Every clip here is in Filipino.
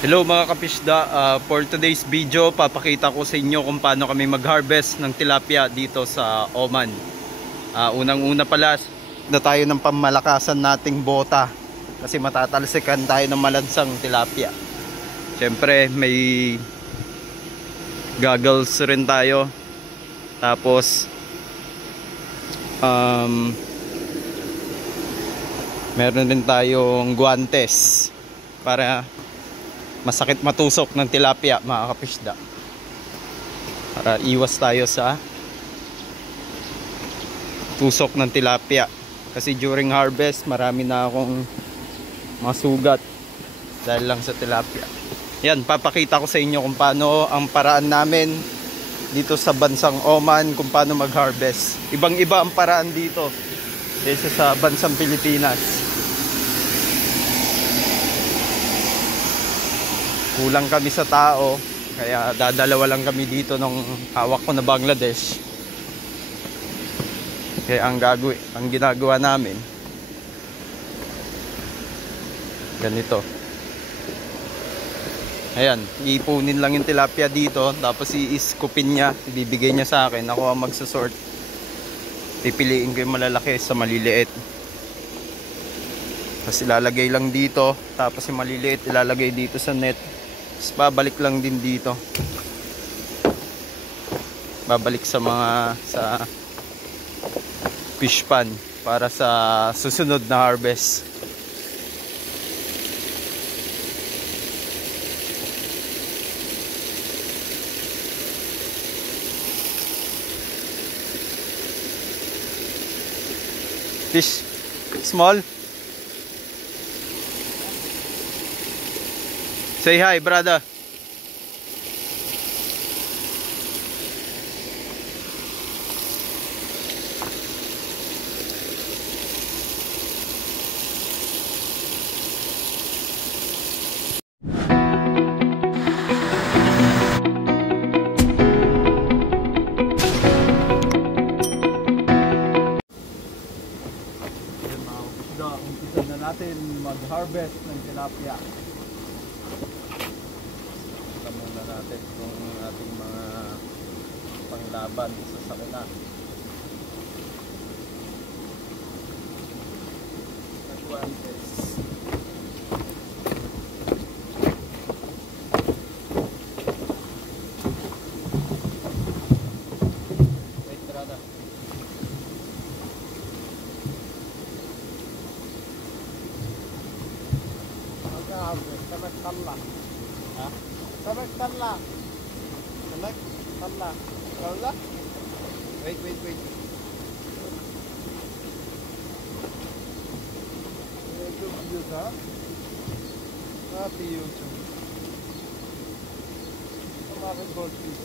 Hello mga kapisda, for today's video papakita ko sa inyo kung paano kami mag-harvest ng tilapia dito sa Oman. Unang-una pala na tayo ng pamalakasan nating bota kasi matatalsikan tayo ng malansang tilapia. Siyempre may goggles rin tayo, tapos meron din tayong guantes para masakit matusok ng tilapia mga kapisda, para iwas tayo sa tusok ng tilapia. Kasi during harvest marami na akong masugat dahil lang sa tilapia. Yan, papakita ko sa inyo kung paano ang paraan namin dito sa bansang Oman, kung paano mag-harvest. Ibang iba ang paraan dito kaysa sa bansang Pilipinas. Kulang kami sa tao, kaya dadalawa lang kami dito nung hawak ko na Bangladesh. Kaya ang ginagawa namin ganito. Ayan, iipunin lang yung tilapia dito, tapos iiskupin niya, ibibigay niya sa akin. Ako ang magsasort. Pipiliin ko yung malalaki sa maliliit. Tapos ilalagay lang dito, tapos yung maliliit ilalagay dito sa net. Tapos babalik lang din dito, babalik sa fish pan para sa susunod na harvest. Fish small. Say hi, brother. Umpisa na natin mag-harvest ng tilapia. Ito muna natin itong ating mga panglaban sa sakuna. Guantes. Wait, brother. سمك طلع ها سمك طلع سمك طلع ولا wait يوتيوب فيديوز ها ما في يوتيوب ما في جولد فيش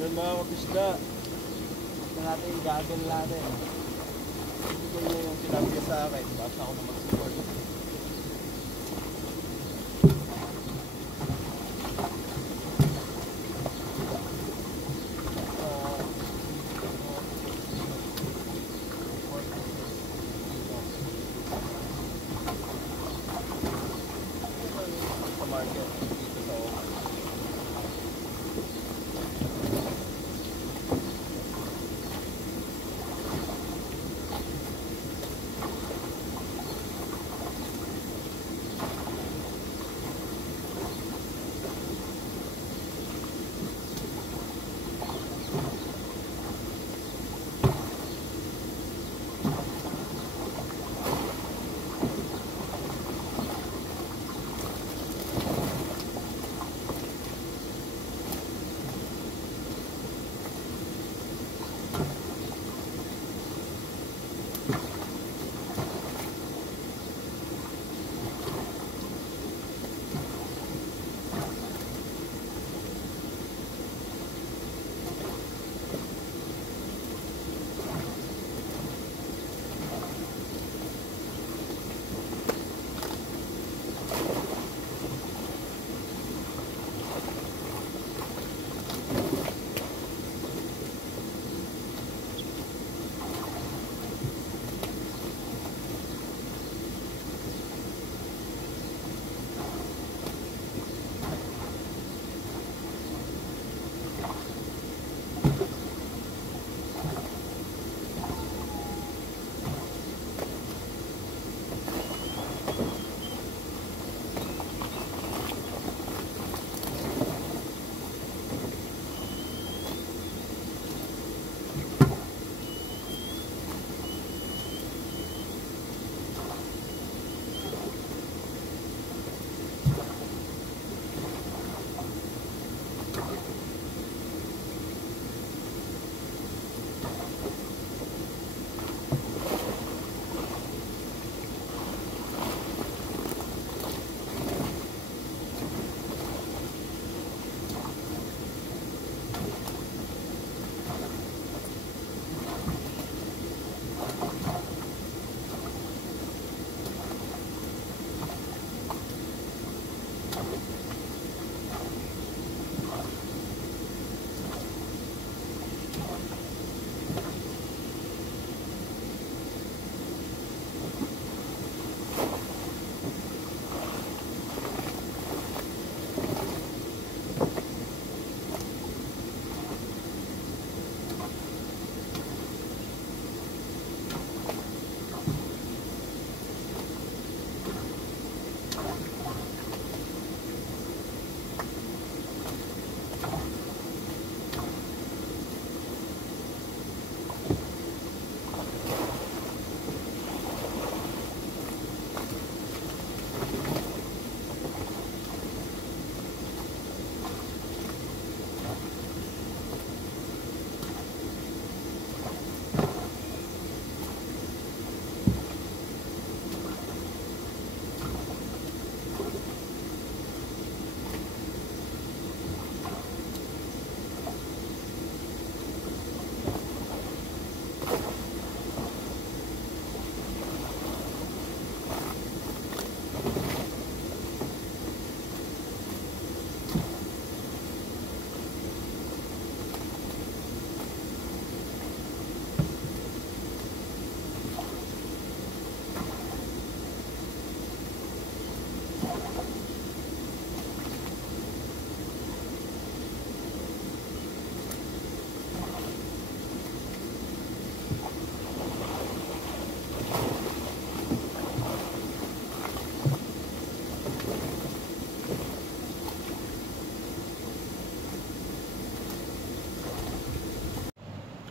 yung mga kapisda na natin gagawin natin. Ibigay niya yung tilapia sa akin, basta ako na mag-support. Market dito sa Oman.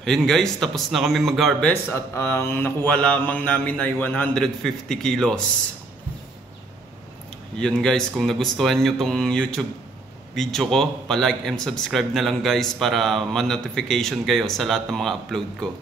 Ayun guys, tapos na kami mag-harvest at ang nakuha lamang namin ay 150 kilos. Yun guys, kung nagustuhan nyo tong YouTube video ko, pa-like and subscribe na lang guys para ma-notification kayo sa lahat ng mga upload ko.